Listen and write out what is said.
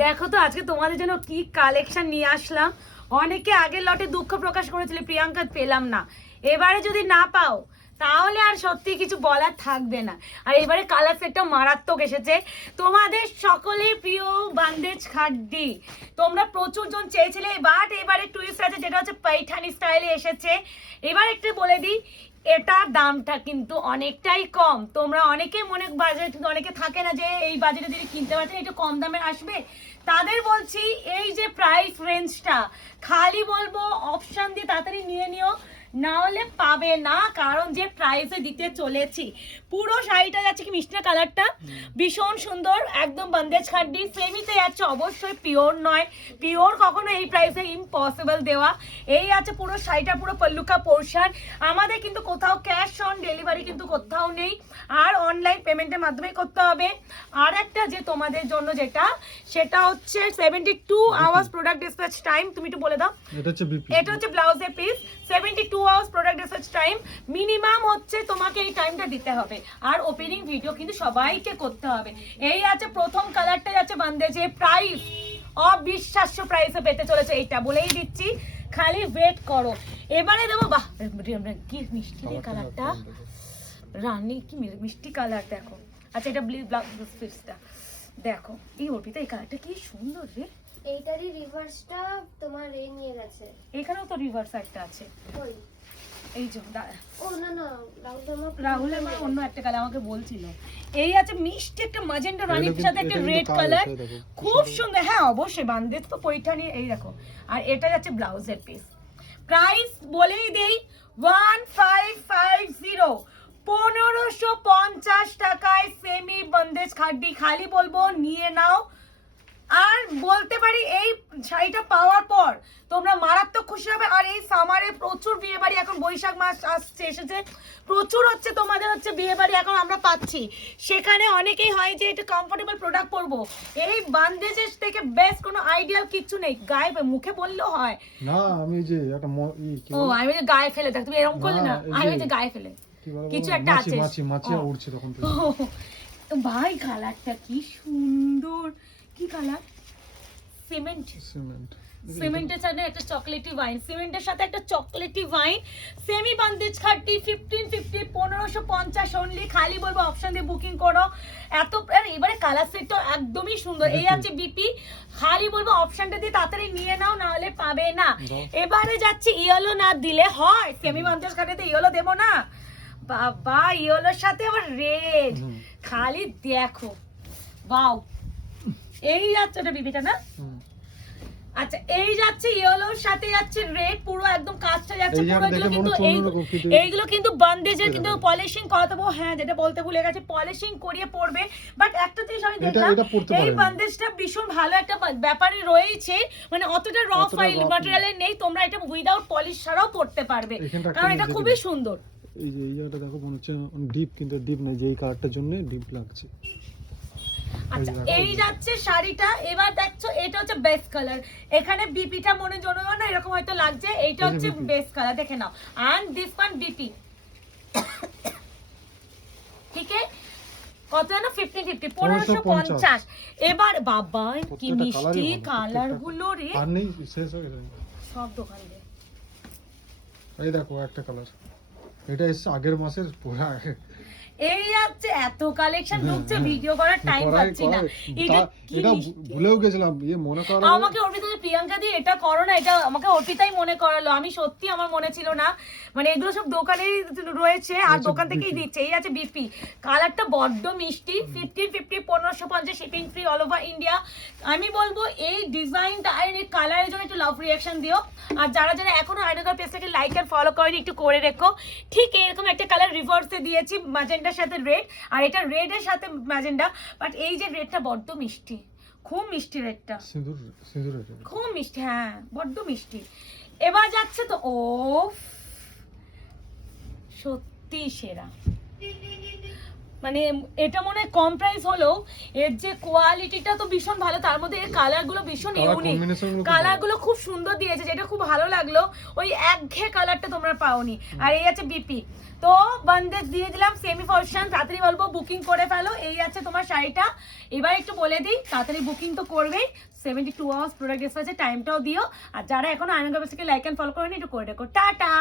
দেখো তো, আজকে তোমাদের জন্য কি কালেকশন নিয়ে আসলাম। অনেকে আগের লটে দুঃখ প্রকাশ করেছিল, প্রিয়াঙ্কা পেলাম না। এবারে যদি না পাও, তাহলে আর সত্যি কিছু বলার থাকবে না। আর এবারে কালার সেটটা মারাত্মক এসেছে। তোমাদের সকলের প্রিয় বান্দেজ খাড্ডি তোমরা প্রচুর জন চেয়েছিলে বাট এবারে টুইস্ট আছে, যেটা হচ্ছে পৈঠানি স্টাইলে এসেছে। এবার একটু বলে দিই এটার দামটা কিন্তু অনেকটাই কম। তোমরা অনেকে মনে বাজেট অনেকে থাকে না যে এই বাজেটে যদি কিনতে পারছেন একটু কম দামে আসবে। তাদের বলছি, এই যে প্রাইস রেঞ্জটা খালি বলব অপশান দিয়ে তাড়াতাড়ি নিয়ে নিও। না হলে পাবে না কারণ যে প্রাইসে দিতে চলেছি। পুরো শাড়িটা যাচ্ছে কি মিষ্টি কালারটা ভীষণ সুন্দর একদম বন্দেজ খাড্ডি সেমিতে যাচ্ছে অবশ্যই পিওর নয়। পিওর কখনো এই প্রাইসে ইম্পসিবল দেওয়া। এই আছে পুরো শাড়িটা পুরো পল্লুকা পোর্শন আমাদের কিন্তু কোথাও ক্যাশ অন ডেলিভারি কিন্তু কোথাও নেই। আর অনলাইন পেমেন্টের মাধ্যমে করতে হবে। আর একটা যে তোমাদের জন্য যেটা সেটা হচ্ছে seventy two hours product dispatch time তুমি একটু বলে দাও। এটা হচ্ছে এটা হচ্ছে ব্লাউজের piece seventy two hours product research time minimum হচ্ছে তোমাকে এই টাইমটা দিতে হবে। আর ওপেনিং ভিডিও কিন্তু সবাইকে করতে হবে। এই আছে প্রথম কালারটাই আছে বান্দেজে প্রাইস অবিশ্বাস্য প্রাইসে পেতে চলেছে এইটা বলেই দিচ্ছি। খালি ওয়েট করো। এবারে দেবো বাহ কি মিষ্টি কালারটা রানী কি মিষ্টি কালার দেখো। আচ্ছা এটা ব্লাউজ পিসটা দেখো এই অর্পিতা এই কালারটা কি সুন্দর রে। এইটারই রিভার্সটা তোমার এ নিয়ে গেছে। এখানেও তো রিভার্স একটা আছে। ওই। এই যে ও না না রাহুল মা অন্য একটা কালার আমাকে বলছিল। এই আছে মিষ্টি একটা ম্যাজেন্টা রানির সাথে একটা রেড কালার খুব সুন্দর। হ্যাঁ অবশ্যই বান্দেজ তো পৈঠানি এই দেখো। আর এটা যাচ্ছে ব্লাউজের পিস প্রাইস বলেই দেই ওয়ান ফাইভ ফাইভ জিরো পনেরোশো সেমি বন্দেজ খাড্ডি খালি বলব নিয়ে নাও। আর বলতে পারি এই শাড়িটা পাওয়ার পর তোমরা মারাত্মক খুশি হবে। আর এই সামারে প্রচুর বিয়ে বাড়ি এখন বৈশাখ মাস আসছে এসেছে। প্রচুর হচ্ছে তোমাদের হচ্ছে বিয়ে বাড়ি এখন আমরা পাচ্ছি। সেখানে অনেকেই হয় যে এটা কমফোর্টেবল প্রোডাক্ট পরবো। এই বান্দেজের থেকে বেস্ট কোনো আইডিয়াল কিচ্ছু নেই। গায়ে মুখে বললেও হয়। না আমি যে একটা ও? আমি যে গায়ে ফেলে দেখ তুমি এরকম করলে না আমি যে- গায়ে ফেলে। কিছু একটা আছে। মাছি মাছি ও। উঠছে তখন থেকে। ভাই কালারটা কি সুন্দর। কি কালার? সিমেন্ট। সিমেন্ট। সিমেন্টের সাথে একটা চকলেটি ওয়াইন। সিমেন্টের সাথে একটা chocolaty wine. Semi bandhej khaddi fifteen fifty পনেরোশো পঞ্চাশ অনলি খালি বলব অপশন দিয়ে বুকিং করো। এত আর এবারে কালার সেটটা একদমই সুন্দর। এই আছে বিপি খালি বলব অপশনটা দিয়ে তাড়াতাড়ি নিয়ে নাও না হলে পাবে না। এবারে যাচ্ছি ইয়েলো না দিলে হয়। সেমি বান্দেজ খাট্টিতে ইয়েলো দেবো না। বাবা ইয়েলোর সাথে আবার রেড। খালি দেখো। বাউ এই যাচ্ছে ওটা বিপিটা না? আচ্ছা এই যাচ্ছে ইয়েলোর সাথে যাচ্ছে রেড পুরো একদম কাজটা যাচ্ছে পুরো এগুলো কিন্তু এইগুলো কিন্তু বন্দেজের কিন্তু পলিশিং করাতে বো হ্যাঁ যেটা বলতে ভুলে গেছে পলিশিং করিয়ে পড়বে বাট একটা জিনিস আমি দেখলাম এই পারেন। ভীষণ ভালো একটা ব্যাপারে রয়েছে। মানে অতটা র ফাইল ম্যাটেরিয়ালে নেই তোমরা এটা উইদাউট পলিশ ছাড়াও পড়তে পারবে। কারণ এটা খুবই সুন্দর। এই যে এই জায়গাটা দেখো মনে হচ্ছে ডিপ কিন্তু ডিপ নেই যে এই কালারটার জন্য ডিপ লাগছে। আচ্ছা এই যাচ্ছে শাড়িটা এবার দেখছ এটা হচ্ছে বেস্ট কালার এখানে বিপিটা মনে জন্য না এরকম হয়তো লাগছে এইটা হচ্ছে বেস্ট কালার দেখে নাও। অ্যান্ড দিস ওয়ান বিপি ঠিক আছে? কত জানো ফিফটি ফিফটি পনেরোশো পঞ্চাশ। এবার বাবা কি মিষ্টি কালারগুলো রে। আর নেই শেষ হয়ে সব দোকান। এই দেখো একটা কালার এটা এসছে আগের মাসের আগে। এই যাচ্ছে এত কালেকশন হ্যাঁ, ঢুকছে হ্যাঁ। ভিডিও করার টাইম পাচ্ছি না। এটা এটা ভুলেও গেছিলাম ইয়ে মনে করো আমাকে অর্পিতা প্রিয়াঙ্কা দি এটা করো না এটা আমাকে অর্পিতাই মনে করালো। আমি সত্যি আমার মনে ছিল না। মানে এগুলো সব দোকানেই রয়েছে আর দোকান থেকেই দিচ্ছে। এই আছে বিপি কালারটা বড্ড মিষ্টি ফিফটিন ফিফটি পনেরোশো পঞ্চাশ shipping free all over India আমি বলব এই ডিজাইনটা আর এই কালারের জন্য একটু লাভ রিয়াকশন দিও। আর যারা যারা এখনও আইনাদার পেজটাকে লাইক আর ফলো করেনি একটু করে রেখো। ঠিক এরকম একটা কালার রিভার্সে দিয়েছি ম্যাজেন্ডার সাথে রেড আর এটা রেডের সাথে ম্যাজেন্ডা বাট এই যে রেডটা বড্ড মিষ্টি। খুব মিষ্টি রেডটা সিঁদুর সিঁদুর এটা। খুব মিষ্টি হ্যাঁ বড্ড মিষ্টি। এবার যাচ্ছে তো ও মানে এটা মনে হয় কম প্রাইস হলেও এর যে কোয়ালিটিটা তো ভীষণ ভালো তার মধ্যে এর কালারগুলো ভীষণ ইউনিক কম্বিনেশনগুলো খুব কালারগুলো খুব সুন্দর দিয়েছে যেটা খুব ভালো লাগল ওই একঘেয়ে কালারটা তোমরা পাওনি। আর এই আছে বিপি তো বন্দেজ দিয়ে দিলাম সেমি পোর্শন তাড়াতাড়ি বলব বুকিং করে ফেলো এই আছে তোমার শাড়িটা। এবার একটু বলে দিই তাড়াতাড়ি বুকিং তো করবেই সেভেন্টি টু আওয়ার্স প্রোডাক্ট আছে টাইমটাও দিও। আর যারা এখন আনন্দ থেকে লাইক অ্যান্ড ফলো করেনি একটু করে রেখো। টাটা!